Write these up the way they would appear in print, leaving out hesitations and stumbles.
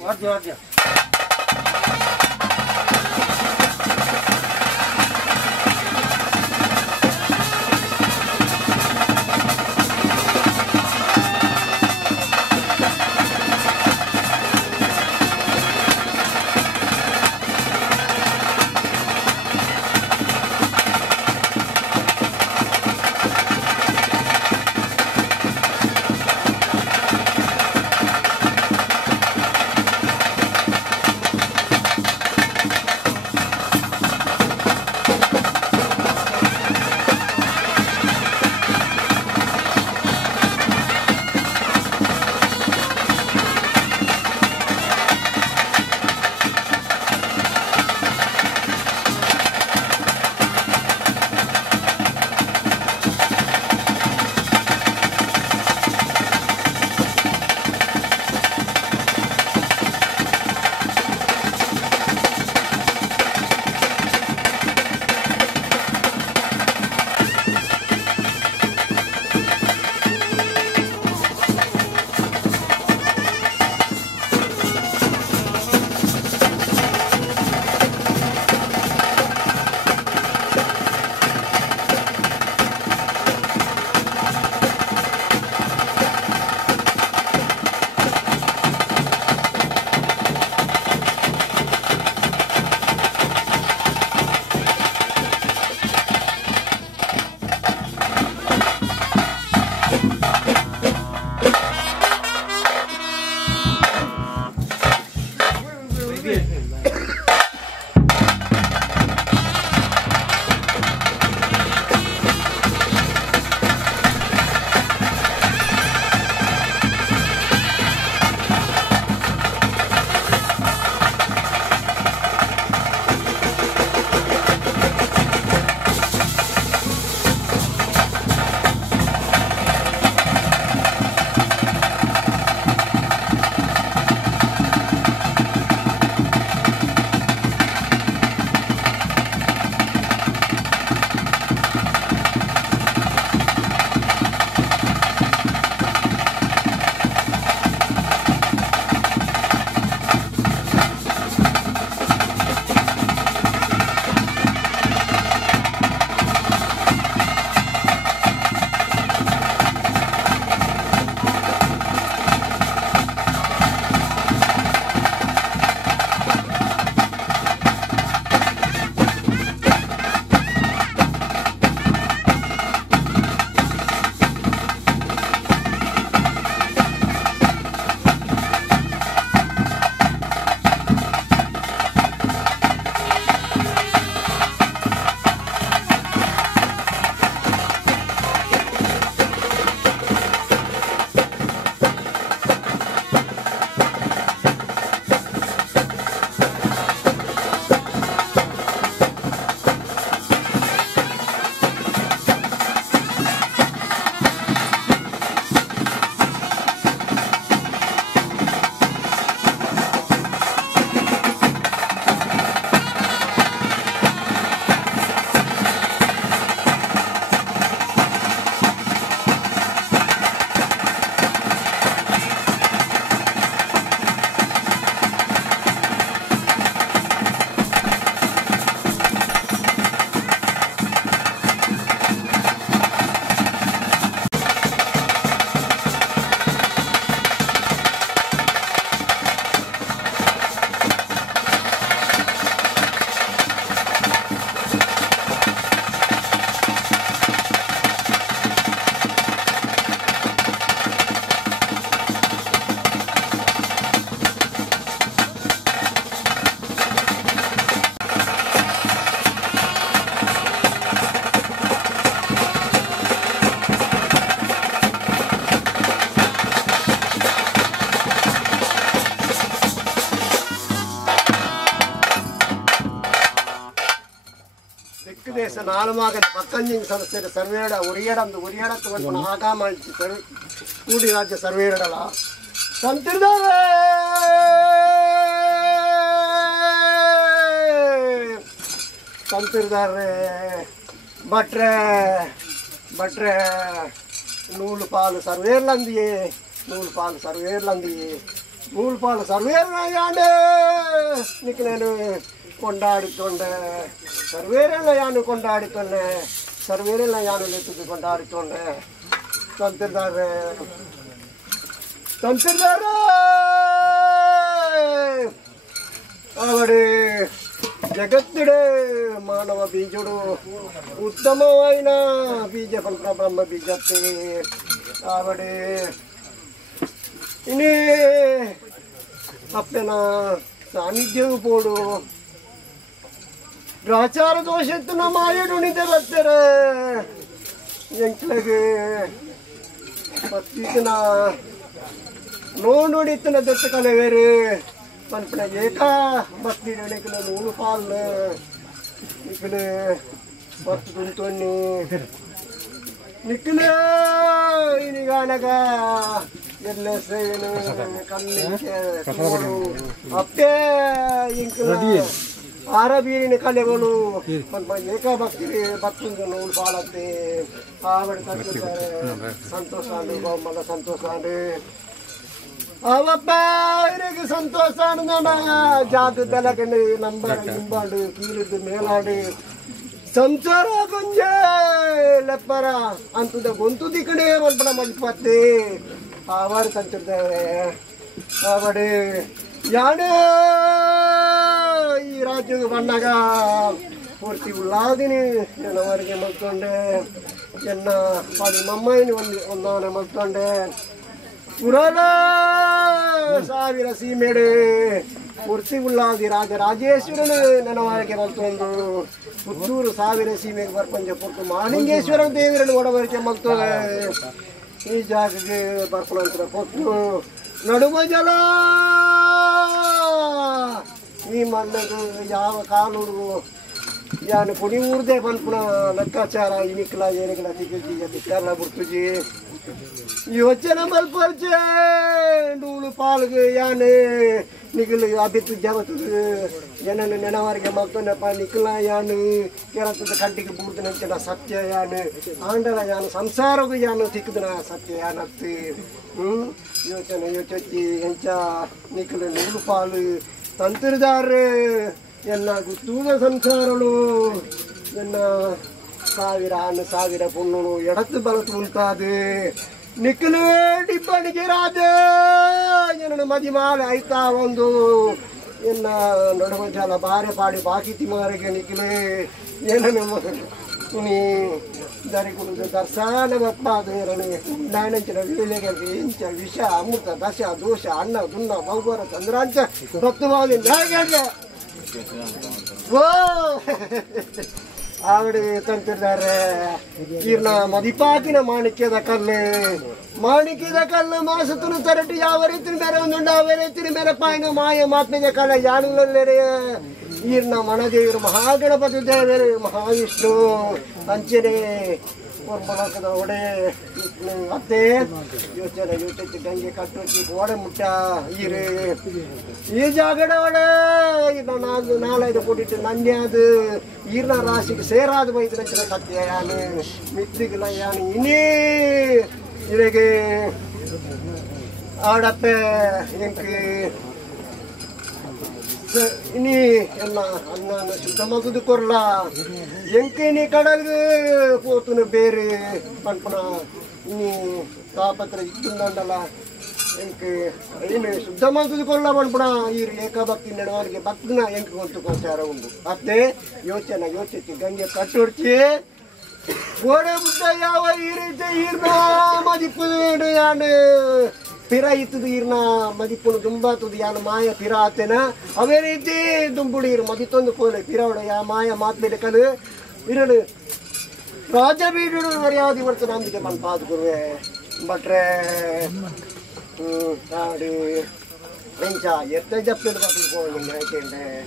வாத்தியா ದೇಶ ನಾಲ್ಮಾಗ ಪಕ್ಕಂಜಿಂಗ್ ಸಂಸ್ಥೆ ಸರ್ವೇಡ ಉರಿಯಡಂದು ಉರಿಯಡತ್ತು ಒಂದು ಆಕಾಮಾಂಚಿ ಕೂಡಿ ರಾಜ್ಯ ಸರ್ವೇಡಲ ಸಂತಿರ್ದವೇ ತಂತಿರ್ದಾರೆ ಭಟ್ರೆ నూలు పాలు సర్వేర్లంది నూలు పాలు సర్వేర్లయ్యాను నీకు నేను ಕೊಂಡಾಡುತ್ತೊಂಡೆ ಸರ್ವೇರೆಲ್ಲಯ್ಯಾನು ಕೊಂಡಾಡುತ್ತೊಂಡೆ ಸರ್ವೇರೆಲ್ಲಯ್ಯಾನು ಲೆತ್ತಿದ್ದು ಕೊಂಡಾಡುತ್ತೊಂಡೆ ತಂತಿರ್ದಾರೆ ఆవిడే జగత్తుడే మానవ బీజుడు ఉత్తమమైన బీజ ఫల బ్రహ్మ బీజత్తే ఆవిడే ఇని అಪ್ಪನ ಸಾನ್ನಿಧ್ಯವು ಪೋಡು ಗ್ರಾಚಾರ ದೋಷೆತ್ತಿನ ಮಾಯಡು ನಿದ್ದೆ ಬರ್ತಾರೆ ಎಂಕ್ಲೆಗೆ ಪತ್ತಿನ ನೋಡಿತ್ತಿನ ದತ್ತ ಕಲೆವೇರು ಪನ್ಪನ ಏಕಾ ಭಕ್ತಿ ನೆನಕಿನ ನೂಲು ಪಾಲ್ನ ನಿಕ್ಕಲೆ ಪತ್ತು ತುಂತೊನ್ನಿ ನಿಕ್ಕಲೆ ಇನಿಗಾನಗ ಎಲ್ಲ ಸೇನು ಕಣ್ಣಿಗೆ ಅಪ್ಪೆ ಇಂಕಲ ಆರಬೀರಿನ ಕಲೆಗಳು ಏಕಾ ಭಕ್ತಿ ಭಕ್ತಿಂದ ನೂಲು ಪಾಲತ್ತೆ ಆವಿಡ ತಂದಿದ್ದಾರೆ ಸಂತೋಷ ಮನ ಸಂತೋಷ ಅವಪ್ಪ ಸಂತೋಷ ಜಾತಿ ಬೆಲಕಂಡು ನಂಬರ್ ಹಿಂಬಾಡು ಕೀರಿದ್ದು ಮೇಲಾಡು ಸಂಸಾರ ಕೊಂಜ ಲೆಪ್ಪರ ಅಂತದ ಗೊಂತು ದಿಕ್ಕಡೆ ಮಲ್ಪಡ ಮಲ್ಪತ್ತೆ ಆವಾಡು ತಂತಿರ್ತಾರೆ ಆವಡೆ ಯಾಡು ಈ ರಾಜ್ಯಕ್ಕೆ ಬಂದಾಗ ಪೂರ್ತಿ ಉಳ್ಳಾದಿನಿ ಜನವರಿಗೆ ಮಲ್ಕೊಂಡೆ ಎನ್ನ ಪದಿ ಮಮ್ಮಯ್ಯನಿ ಒಂದಾನೆ ಮಲ್ಕೊಂಡೆ ಪುರಾಣ ಸಾವಿರ ಸೀಮೆಡೆ ಪೂರ್ತಿ ಉಳ್ಳಾದಿ ರಾಜರಾಜೇಶ್ವರನು ನನವರಿಗೆ ಮಲ್ತೊಂದು ಪುತ್ತೂರು ಸಾವಿರ ಸೀಮೆಗೆ ಬರ್ಪಂಜ ಪುಟ್ಟು ಮಾಲಿಂಗೇಶ್ವರ ದೇವರನ್ನು ಒಡವರಿಕೆ ಮಲ್ತೋದೆ ಈ ಜಾಗಕ್ಕೆ ಬರ್ಪಣಂತರ ಪೊಟ್ಟು ನಡುಮಜಲ ಈ ಮಣ್ಣದು ಯಾವ ಕಾನೂನು ಯಾನು ಪುಡಿ ಊರ್ದೆ ಪನ್ಪುಣ ಲೆಕ್ಕಾಚಾರ ಇನಿಕ್ಲ ಏನಿಕ್ಲ ತಿಕ್ಕಿ ಕೇರಳ ಬಿಡ್ತುಜಿ ಯೋಚನೆ ಮಲ್ಪರ್ಚೆ ನೂಲು ಪಾಲ್ಗೆ ಯಾನೆ ನಿಖಿಲ್ ಅಭಿತ್ತು ಜಮತದು ಏನನ್ನು ನೆನವರಿಗೆ ಮಲ್ತೊಂದಪ್ಪ ನಿಖಿಲ ಯಾನು ಕೇರಳದ ಕಡ್ಡಿಗೆ ಬೂಡ್ದನಂಚಿನ ಸತ್ಯ ಯಾನು ಆಂಡಲ ಯಾನು ಸಂಸಾರಗೂ ಯಾನು ತಿಕ್ಕದನ ಸತ್ಯ ಯಾನತ್ತಿ ಯೋಚನೆ ಯೋಚಿ ಎಂಚ ನಿಖಿಲ್ ನೂಲು ಪಾಲು ತಂತಿರ್ದಾರೆ ಎನ್ನ ಗುತ್ತೂದ ಸಂಸಾರಗಳು ಎನ್ನ ಸಾವಿರ ಪುಣ್ಣು ಎಡತ್ತು ಬಲತ್ತು ಉಂಟಾದು ನಿಖಿಲು ಡಿಬ್ಬನಿಗೆ ರಾಜೆ ಏನನ್ನು ಮದಿಮಾಲೆ ಆಯ್ತಾ ಒಂದು ಎನ್ನ ನಡುಮಜಾಲ ಬಾರೆ ಪಾಡಿ ಬಾಕಿ ತಿಮಾರಿಗೆ ನಿಖಿಲೆ ಏನನ್ನು ನೀ ದರಿಗುಡುದು ದರ್ಶನ ಬಪ್ಪಾದು ನಾನಂಚಿನ ವೀಳೆಗೆ ಇಂಚ ವಿಷ ಅಮೃತ ದಶ ದೋಷ ಅಣ್ಣ ದುನ್ನ ಬಹುಬರ ಚಂದ್ರಾಂಚ ಭಕ್ತವಾಗಿ ಹೇಗೆ ಓ ಆವಿಡೆ ತಂತಿರ್ತಾರೆ ಈರ್ನ ಮದಿಪಾಕಿನ ಮಾಣಿಕ್ಯದ ಕಲ್ಲು ಮಾಸತುನು ತರಟಿ ಯಾವ ರೀತಿ ಬೇರೆ ಒಂದುಂಡು ಯಾವ ರೀತಿ ಬೇರೆ ಪಾಯಿನ ಮಾಯ ಮಾತ್ಮೆಗೆ ಕಾಲ ಯಾಡುಲ್ಲೇ ಈರ್ನ ಮನದೇವರು ಮಹಾಗಣಪತಿ ದೇವರು ಮಹಾವಿಷ್ಣು ಅಂಚನೆ ಮೊಳಕದ ಒಡೆ ಅತ್ತೆ ಯೋಚನೆ ಗಂಗೆ ಕಟ್ಟೋಚಿ ಓಡೆ ಮುಟ್ಟ ಈರು ಈ ಜಾಗಡ ಒಡೆ ನಾಲ್ಕು ಕೊಟ್ಟಿಟ್ಟು ನನ್ಯಾದು ಈರ್ನ ರಾಶಿಗೆ ಸೇರಾದ ಬೈದ ಸತ್ಯ ಯಾನು ಮಿತ್ತಿಗಿಲ್ಲ ಯಾನು ಇನ್ನೇ ಇಲ್ಲಿಗೆ ಆಡಪ್ಪೆ ಎಂಕಿ ಇನಿ ಎಲ್ಲ ಅನ್ನ ಶುದ್ಧ ಮಗುದು ಕೊರ್ಲ ಎಂಕಿನಿ ಕಡಲ್ಗೆ ಪೋತುನು ಬೇರೆ ಪನ್ಪುನ ಇನಿ ತಾಪತ್ರ ಇತ್ತುಂದಲ್ಲ ಎಂಕೆ ಏನು ಶುದ್ಧ ಮಗುದು ಕೊರ್ಲ ಪನ್ಪುನ ಈ ಏಕಭಕ್ತಿ ನಡವರಿಗೆ ಭಕ್ತನ ಎಂಕೆ ಗೊಂತು ಗೋಚಾರ ಉಂಡು ಅತ್ತೆ ಯೋಚನೆ ಗಂಗೆ ಕಟ್ಟುಡ್ಚಿ ಗೋಡೆ ಬುದ್ಧ ಯಾವ ಈ ರೀತಿ ಈರ್ನ ಮದಿಪ್ಪು ಯಾನು ಪಿರ ಇತ್ತದು ಈರ್ನ ಮದಿಪ್ಪುನು ದುಂಬಾತದು ಯಾನು ಮಾಯ ಪಿರ ಆತೇನ ಅವೇ ರೀತಿ ದುಂಬುಡಿ ಇರು ಮದಿತ್ತೊಂದು ಕೋಲೆ ಪಿರವಡ ಯಾ ಮಾಯ ಮಾತ್ಮೇಲೆ ಕಲು ಇರಡು ರಾಜ ಬೀಡು ಮರ್ಯಾದೆ ಬರ್ತದೆ ನಂದಿಗೆ ಬಂದು ಪಾದು ಗುರುವೆ ಬಟ್ರೆ ಆಡಿ ಎಂಚ ಎತ್ತ ಜಪ್ಪಿಡು ಬರ್ತದೆ ಹಾಕೊಂಡೆ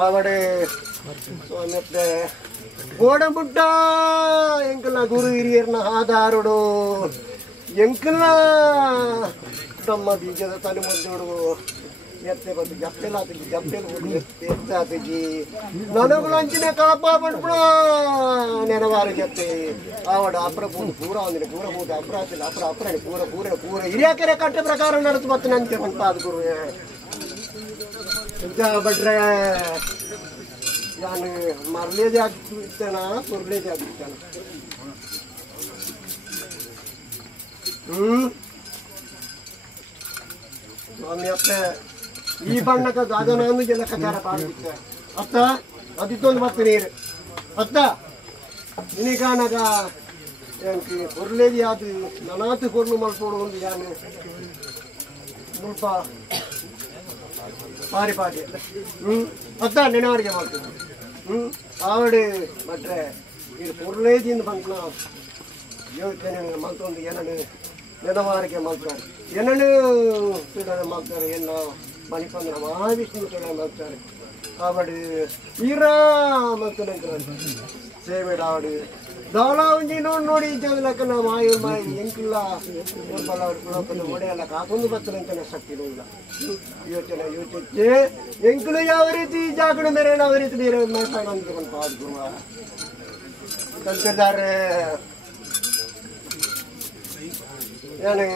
ಆವಡೆ ಸೋಮೆತ್ತೆ ಗೋಡೆ ಬುಟ್ಟ ಎಂಕಲ ಗುರು ಹಿರಿಯರ್ನ ಆಧಾರುಡು ಎಂಕಲ ಬ್ರಹ್ಮ ಬೀಜದ ತಲೆ ಮುದ್ದೋಡು ಎತ್ತೆ ಬಂದು ಜಪ್ಪೆಲ್ಲ ಆತಗಿ ಜಪ್ಪೆಲ್ಲ ಎತ್ತ ಆತಗಿ ನನಗುಲಂಚಿನ ಕಾಪ ಪಡ್ಪುಣ ನೆನವಾರಿಗೆ ಎತ್ತೆ ಆವಡ ಅಪ್ರ ಪೂರ ಅಂದ್ರೆ ಪೂರ ಪೂರ ಅಪ್ರಾಚಿಲ್ಲ ಅಪ್ರ ಅಪ್ರಾಣಿ ಪೂರ ಪೂರ ಪೂರ ಹಿರಿಯಾಕೆರೆ ಕಟ್ಟೆ ಪ್ರಕಾರ ನಡೆದು ಮತ್ತೆ ನಂತೆ ಬಂತ ಅದು ಗುರು ಬಟ್ರೆ ನಾನು ಮರಲೇಜ್ ಆಗ್ತಾನ ಪುರ್ಲೇಜ್ ಆಗ್ತಾನ ಸ್ವಾಮಿ ಅತ್ತ ಈ ಬಣ್ಣಕ ದಾದನಾನು ಲೆಕ್ಕಾಚಾರ ಪಾಡಿದ್ದೆ ಅತ್ತ ಅದಿತ್ತೊಂದು ಮತ್ತೆ ನೀರು ಅತ್ತ ನಿನಗಾನಗ ಪುರ್ಲೇಜಿ ಅದು ನನಾತು ಕೊರ್ಲು ಮಾಡ್ಕೊಡು ಒಂದು ಯಾನು ಮುಲ್ಪ ಪಾರಿ ಪಾರಿ ಅತ್ತ ನೆನವರಿಗೆ ಮಾಡ್ತೀನಿ ಆವಡೆ ಮಟ್ರೆ ಇದು ಪುರ್ಲೇಜಿಂದ ಬಂತ ಯೋಚನೆ ಮತ್ತೊಂದು ಏನನ್ನು ನೆನವಾರಿಕೆ ಮಾಡ್ತಾರೆ ಏನನ್ನು ಪೀಡನೆ ಮಾಡ್ತಾರೆ ಎನ್ನ ಮಣಿಪಂದ್ರ ಮಹಾವಿಷ್ಣು ಪೀಡನೆ ಮಾಡ್ತಾರೆ ಆವಡಿ ಈರ ಮತ್ತು ಸೇವೆ ಆವಡಿ ದಾಳ ಒಂಜಿ ನೋಡಿ ಜಗಲಕ್ಕನ ಮಾಯ ಮಾಯ ಎಂಕಿಲ್ಲ ಬಲ ಒಡೆಯಲ್ಲ ಕಾಕೊಂದು ಬರ್ತದಂತಾನೆ ಶಕ್ತಿ ಇಲ್ಲ ಯೋಚನೆ ಯೋಚಿಸಿ ಎಂಕಲು ಯಾವ ರೀತಿ ಜಾಗಣ ಮೇರೆ ಯಾವ ರೀತಿ ಬೇರೆ ಮಾತಾಡೋದು ಒಂದು ಪಾದ ಗುರುವ ಕಲ್ತಿದ್ದಾರೆ ನಾನು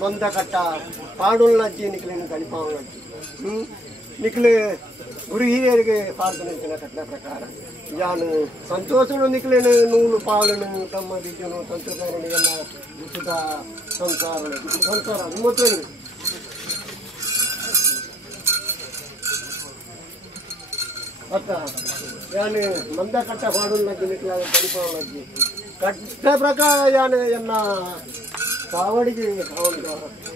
ಮಂದ ಕಟ್ಟ ಪಾಡುಲ್ ನಜ್ಜಿ ನಿಕ್ಲಿನ ಕಲಿಪಾವ ನಜ್ಜಿ ನಿಕ್ಲು ಗುರು ಹಿರಿಯರಿಗೆ ಪ್ರಾರ್ಥನೆ ಕಟ್ಟಲ ಪ್ರಕಾರ ನಾನು ಸಂತೋಷನು ನಿಕ್ಲೇನು ನೂಲು ಪಾಲನು ತಮ್ಮ ದಿಜ್ಜನು ಸಂತೋಷನೆಲ್ಲ ಉಚಿತ ಸಂಸಾರ ಸಂಸಾರ ನಿಮ್ಮತ್ರ ಅತ್ತ ಯಾನು ಮಂದ ಕಟ್ಟ ಪಾಡುಲ್ ನಜ್ಜಿ ನಿಕ್ಲಾಗ ಕಲಿಪಾವ ನಜ್ಜಿ ಕಟ್ಟ ಪ್ರಕಾರ ಯಾನು ಎನ್ನ ಕಾವಡಿಗೆ ಅವನು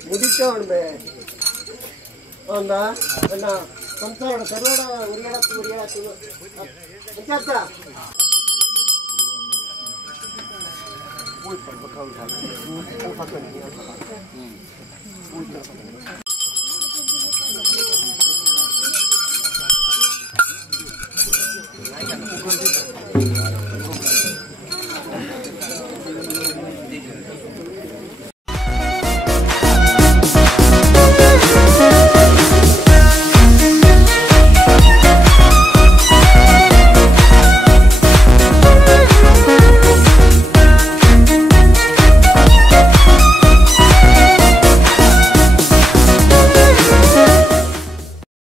ಮುಡಿಚವಣ್ಬೆ ಒಂದ ಎನ್ನ ಸಂಸಾರ ಸರ್ವಡ ಉರಿಯಡತ್ತು ಉರಿಯಡತ್ತು ಅಚ್ಚ